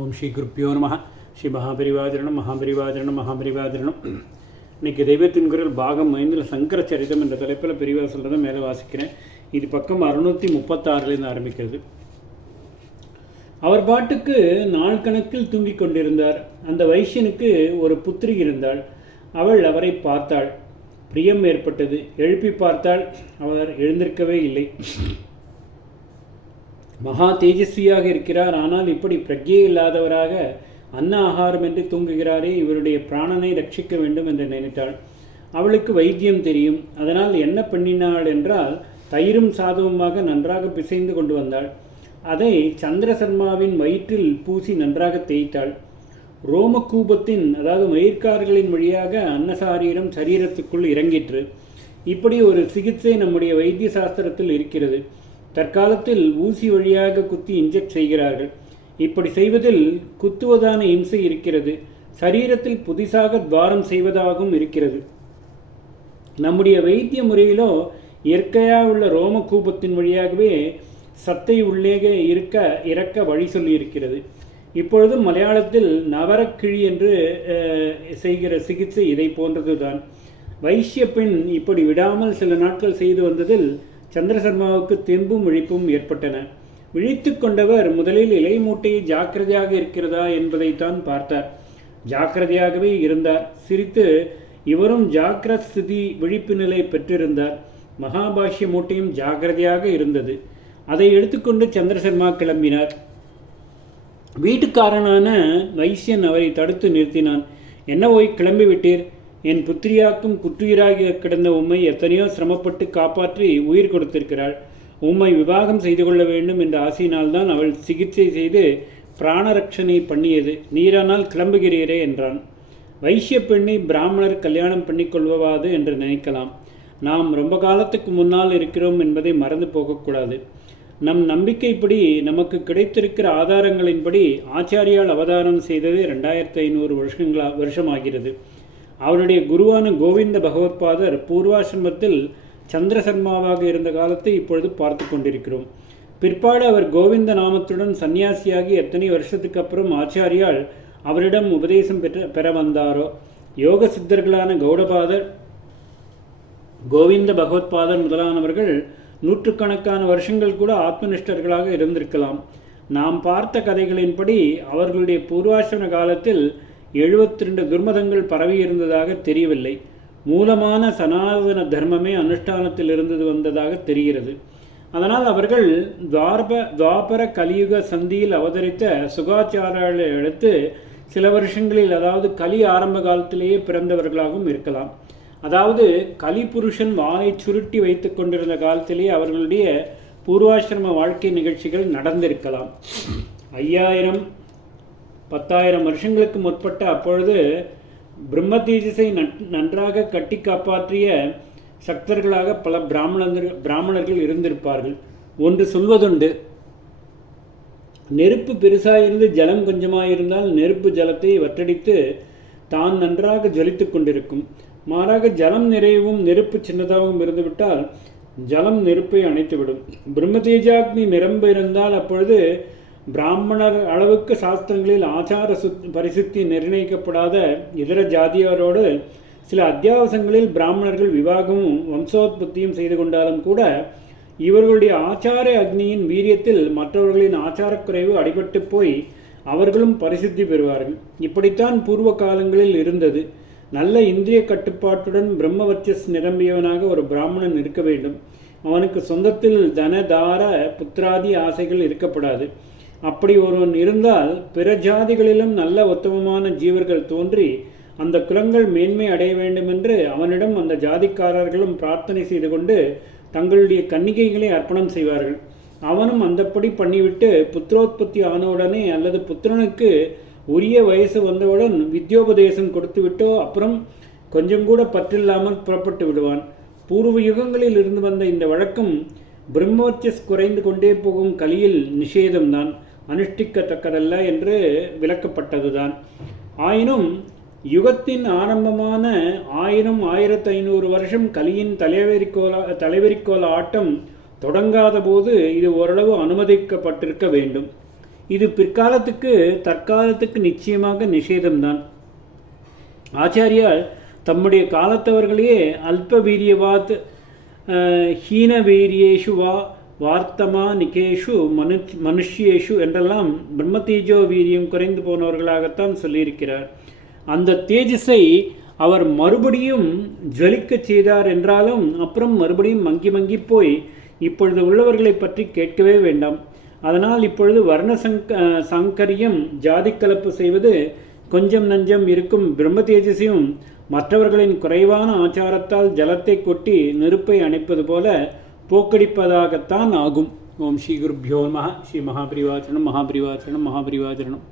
ஓம் ஸ்ரீ குருப்பியோ நம. ஸ்ரீ மகாபரிவாஜரணம் மகாபரிவாஜரணம். இன்றைக்கி தெய்வத்தின் குரல் பாகம் 5 சங்கர சரிதம் என்ற தலைப்பில் பிரிவாக சொல்கிறத மேலே வாசிக்கிறேன். இது பக்கம் 636 ஆரம்பிக்கிறது. அவர் பாட்டுக்கு நாள் கணக்கில் தூங்கிக் கொண்டிருந்தார். அந்த வைசியனுக்கு ஒரு புத்திரி இருந்தாள். அவள் அவரை பார்த்தாள். பிரியம் ஏற்பட்டது. எழுப்பி பார்த்தாள். அவர் எழுந்திருக்கவே இல்லை. மகா தேஜஸ்வியாக இருக்கிறார், ஆனால் இப்படி பிரக்ஞை இல்லாதவராக அன்ன ஆகாரம் என்று தூங்குகிறாரே, இவருடைய பிராணனை ரட்சிக்க வேண்டும் என்று நினைத்தாள். அவளுக்கு வைத்தியம் தெரியும். அதனால் என்ன பண்ணினாள் என்றால், தயிரும் சாதவுமாக நன்றாக பிசைந்து கொண்டு வந்தாள். அதை சந்திரசர்மாவின் வயிற்றில் பூசி நன்றாக தேய்த்தாள். ரோமக்கூபத்தின் அதாவது மயிர்கார்களின் வழியாக அன்னசாரீரம் சரீரத்துக்குள் இறங்கிற்று. இப்படி ஒரு சிகிச்சை நம்முடைய வைத்திய சாஸ்திரத்தில் இருக்கிறது. தற்காலத்தில் ஊசி வழியாக குத்தி இன்ஜெக்ட் செய்கிறார்கள். இப்படி செய்வதில் குத்துவதான இம்சை இருக்கிறது. சரீரத்தில் புதிசாக துவாரம் செய்வதாகவும் இருக்கிறது. நம்முடைய வைத்திய முறையிலோ இயற்கையாக உள்ள ரோமக்கூபத்தின் வழியாகவே சத்தை உள்ளே இறக்க வழி சொல்லி இருக்கிறது. இப்பொழுது மலையாளத்தில் நவரக்கிழி என்று செய்கிற சிகிச்சை இதை போன்றதுதான். வைசிய பெண் இப்படி விடாமல் சில நாட்கள் செய்து வந்ததில் சந்திரசர்மாவுக்கு தெம்பும் விழிப்பும் ஏற்பட்டன. விழித்து கொண்டவர் முதலில் இலை மூட்டையை ஜாக்கிரதையாக இருக்கிறதா என்பதைத்தான் பார்த்தார். ஜாக்கிரதையாகவே இருந்தார். சிரித்து இவரும் ஜாக்கிரத் ஸ்திதி விழிப்பு நிலை பெற்றிருந்தார். மகாபாஷ்ய மூட்டையும் ஜாக்கிரதையாக இருந்தது. அதை எடுத்துக்கொண்டு சந்திரசர்மா கிளம்பினார். வீட்டுக்காரனான வைசியன் அவரை தடுத்து நிறுத்தினான். என்ன போய் கிளம்பி விட்டீர்? என் புத்திரியாக்கும் குற்றுயிராக கிடந்த உம்மை எத்தனையோ சிரமப்பட்டு காப்பாற்றி உயிர் கொடுத்திருக்கிறாள். உம்மை விவாகம் செய்து கொள்ள வேண்டும் என்ற ஆசையினால்தான் அவள் சிகிச்சை செய்து பிராணரட்சணை பண்ணியது. நீரானால் கிளம்புகிறீரே என்றான். வைசிய பெண்ணை பிராமணர் கல்யாணம் பண்ணிக்கொள்வாது என்று நினைக்கலாம். நாம் ரொம்ப காலத்துக்கு முன்னால் இருக்கிறோம் என்பதை மறந்து போகக்கூடாது. நம் நம்பிக்கைப்படி நமக்கு கிடைத்திருக்கிற ஆதாரங்களின்படி ஆச்சாரியால் அவதாரம் செய்தது 2500 வருஷமாகிறது. அவருடைய குருவான கோவிந்த பகவத்பாதர் பூர்வாசிரமத்தில் சந்திரசர்மாவாக இருந்த காலத்தை இப்பொழுது பார்த்து கொண்டிருக்கிறோம். பிற்பாடு அவர் கோவிந்த நாமத்துடன் சன்னியாசியாகி எத்தனை வருஷத்துக்கு அப்புறம் ஆச்சாரியால் அவரிடம் உபதேசம் பெற வந்தாரோ. யோக சித்தர்களான கௌடபாதர், கோவிந்த பகவத்பாதர் முதலானவர்கள் நூற்றுக்கணக்கான வருஷங்கள் கூட ஆத்மனிஷ்டர்களாக இருந்திருக்கலாம். நாம் பார்த்த கதைகளின்படி அவர்களுடைய பூர்வாசிரம காலத்தில் 72 துர்மதங்கள் பரவி இருந்ததாக தெரியவில்லை. மூலமான சனாதன தர்மமே அனுஷ்டானத்தில் இருந்து வந்ததாக தெரிகிறது. அதனால் அவர்கள் துவாபர கலியுக சந்தியில் அவதரித்த சுகாச்சாரர்களை அடுத்து சில வருஷங்களில், அதாவது கலி ஆரம்ப காலத்திலேயே பிறந்தவர்களாகவும் இருக்கலாம். அதாவது கலி புருஷன் வாயை சுருட்டி வைத்து கொண்டிருந்த காலத்திலேயே அவர்களுடைய பூர்வாசிரம வாழ்க்கை நிகழ்ச்சிகள் நடந்திருக்கலாம். 5000 10,000 வருஷங்களுக்கு முற்பட்ட அப்பொழுது பிரம்ம தேஜஸை நன்றாக கட்டி காப்பாற்றிய சக்தர்களாக பல பிராமணர்கள் இருந்திருப்பார்கள். ஒன்று சொல்வதுண்டு, நெருப்பு பெருசாயிருந்து ஜலம் கொஞ்சமாயிருந்தால் நெருப்பு ஜலத்தை வற்றடித்து தான் நன்றாக ஜொலித்து கொண்டிருக்கும். மாறாக ஜலம் நிறையவும் நெருப்பு சின்னதாகவும் இருந்துவிட்டால் ஜலம் நெருப்பை அணைத்துவிடும். பிரம்மதேஜாக்னி நிரம்ப இருந்தால் அப்பொழுது பிராமணர் அளவுக்கு சாஸ்திரங்களில் ஆச்சார பரிசுத்தி நிர்ணயிக்கப்படாத இதர ஜாதியாரோடு சில அத்தியாவசங்களில் பிராமணர்கள் விவாகமும் வம்சோத்பத்தியும் செய்து கொண்டாலும் கூட இவர்களுடைய ஆச்சார அக்னியின் வீரியத்தில் மற்றவர்களின் ஆச்சாரக்குறைவு அடிபட்டு போய் அவர்களும் பரிசுத்தி பெறுவார்கள். இப்படித்தான் பூர்வ காலங்களில் இருந்தது. நல்ல இந்திரிய கட்டுப்பாட்டுடன் பிரம்மவர்ச்சஸ் நிரம்பியவனாக ஒரு பிராமணன் இருக்க வேண்டும். அவனுக்கு சொந்தத்தில் தன தார புத்திராதி ஆசைகள் இருக்கப்படாது. அப்படி ஒருவன் இருந்தால் பிற ஜாதிகளிலும் நல்ல உத்தமமான ஜீவர்கள் தோன்றி அந்த குலங்கள் மேன்மை அடைய வேண்டுமென்று அவனிடம் அந்த ஜாதிக்காரர்களும் பிரார்த்தனை செய்து கொண்டு தங்களுடைய கன்னிகைகளை அர்ப்பணம் செய்வார்கள். அவனும் அந்தப்படி பண்ணிவிட்டு புத்திரோத்பத்தி ஆனவுடனே அல்லது புத்திரனுக்கு உரிய வயசு வந்தவுடன் வித்யோபதேசம் கொடுத்துவிட்டோ அப்புறம் கொஞ்சம் கூட பற்றில்லாமல் புறப்பட்டு விடுவான். பூர்வ யுகங்களில் இருந்து வந்த இந்த வழக்கம் பிரம்மவர்ச்சஸ் குறைந்து கொண்டே போகும் கலியில் நிஷேதம்தான், அனுஷ்டிக்கத்தக்கதல்ல என்று விளக்கப்பட்டதுதான். ஆயினும் யுகத்தின் ஆரம்பமான 1000-1500 வருஷம் கலியின் தலைவெறிக்கோல ஆட்டம் தொடங்காத போது இது ஓரளவு அனுமதிக்கப்பட்டிருக்க வேண்டும். இது பிற்காலத்துக்கு தற்காலத்துக்கு நிச்சயமாக நிஷேதம்தான். ஆச்சாரியால் தம்முடைய காலத்தவர்களையே அல்ப வீரியவாத் ஹீன வீரியேஷு வா வார்த்தமா நிகேஷு மனுஷ்யேஷு என்றெல்லாம் பிரம்மதேஜோ வீரியம் குறைந்து போனவர்களாகத்தான் சொல்லியிருக்கிறார். அந்த தேஜஸை அவர் மறுபடியும் ஜலிக்க செய்தார் என்றாலும் அப்புறம் மறுபடியும் மங்கி மங்கி போய் இப்பொழுது உள்ளவர்களை பற்றி கேட்கவே வேண்டாம். அதனால் இப்பொழுது வர்ண சங்கரியம் ஜாதி கலப்பு செய்வது கொஞ்சம் நஞ்சம் இருக்கும் பிரம்ம தேஜஸையும் மற்றவர்களின் குறைவான ஆச்சாரத்தால் ஜலத்தை கொட்டி நெருப்பை அணைப்பது போல போக்கடிப்பதாகத்தான் ஆகும். ஓம் ஸ்ரீ குருப்யோ நமः. ஸ்ரீ மகாபரிவாச்சரணம் மகாபரிவாச்சரணம் மகாபரிவாச்சரணம்.